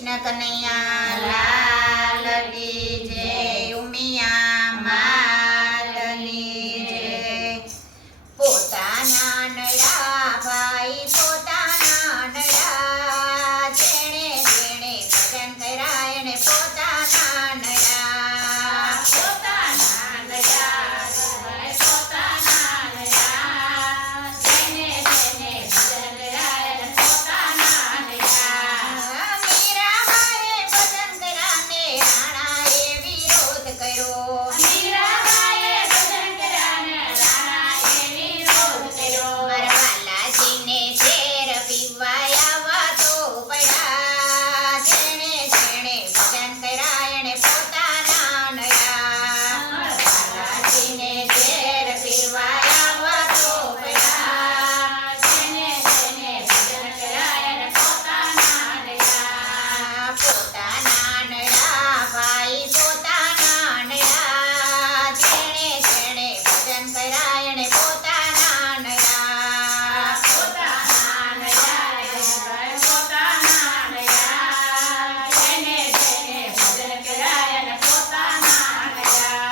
કૃષ્ણ કનૈયા લાલ કી જય ઉમિયા માતની જય પોતાના નડા ભાઈ પોતાના નડા જેણે જેણે ભજન કર્યા એને પોતાના નડા પોતાના નડા પોતાના નડા જેણે જેણે ભજન કર્યા એને પોતાના નડા મીરાબાઈએ ભજન કર્યા ને રાણાએ વિરોધ કર્યો મીરાબાઈએ ભજન કર્યા ને રાણાએ વિરોધ કર્યો મારા વાલાજીને ઝેર પીવા આવવા તો પડ્યા જેણે જેણે ભજન કર્યા એને પોતાના નડા વાલાજીને ઝેર પીવા આવવા તો પડ્યા જેણે જેણે ભજન કર્યા એને પોતાના નડા પોતાના નડા ભાઈ પોતાના નડા જેણે જેણે ભજન કર્યા એને પોતાના નડા પોતાના નડા પોતાના નડા જેણે જેણે ભજન કર્યા એને પોતાના નડા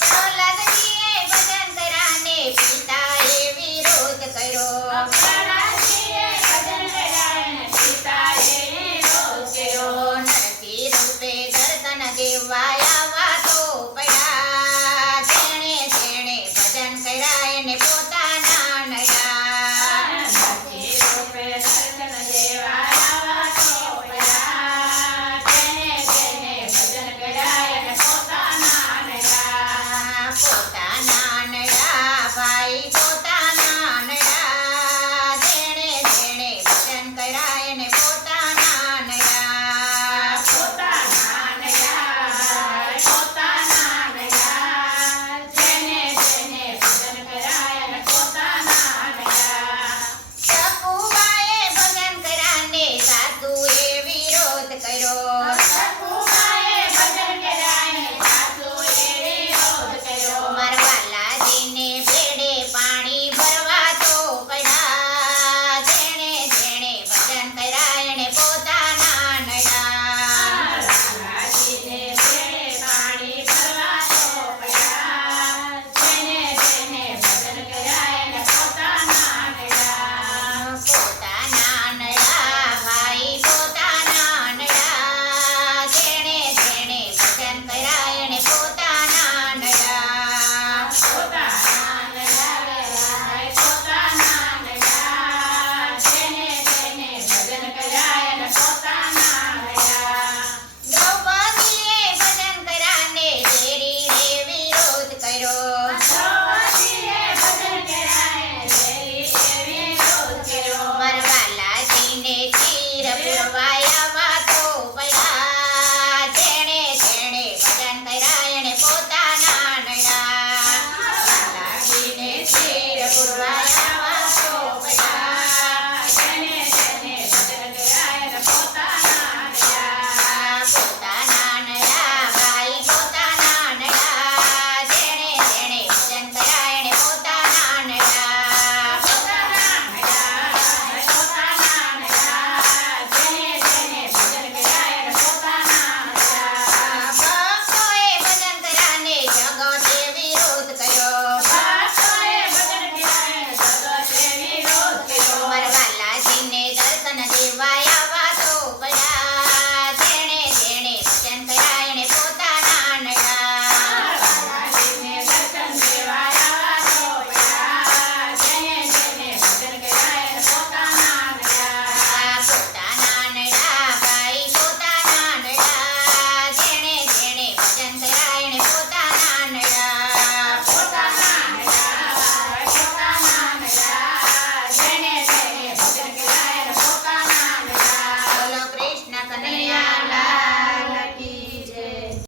પ્રહલાદજીએ ભજન કર્યા ને પિતાએ વિરોધ કર્યો પ્રહલાદજીએ ભજન કર્યા ને પિતાએ વિરોધ કર્યો નરસિંહ રૂપે દર્શન દેવા આવવા તો પડ્યા જેણે જેણે ભજન કર્યા એને પોતાના નડા નરસિંહ રૂપે દર્શન દેવા આવવા તો પડ્યા જેણે જેણે ભજન કર્યા એને પોતાના નડા પોતાના નડા ભાઈ પોતાના નડા જેણે જેણે ભજન કર્યા એને પોતાના નડા પોતાના નડા પોતાના નડા જેણે જેણે ભજન કર્યા એને પોતાના નડા સકુબાએ ભજન કર્યા ને સાસુએ વિરોધ કર્યો સકુબાએ ભજન કર્યા ને સાસુએ વિરોધ કર્યો મારા વાલાજીને બેડે પાણી ભરવા તો પડ્યા જેણે જેણે ભજન કર્યા એને પોતાના નડા વાલાજીને બેડે પાણી ભરવા તો પડ્યા જેણે જેણે ભજન કર્યા એને પોતાના નડા પોતાના નડા ભાઈ પોતાના નડા જેણે જેણે ભજન કર્યા એને પોતાના નડા પોતાના નડા પોતાના નડા જેણે જેણે ભજન કર્યા એને પોતાના નડા દ્રૌપદીએ ભજન કર્યા ને ઝેરીને વિરોધ કર્યો દ્રૌપદીએ ભજન કર્યા ને ઝેરીને વિરોધ કર્યો મારા વાલાજીને ખીર પીવડાવી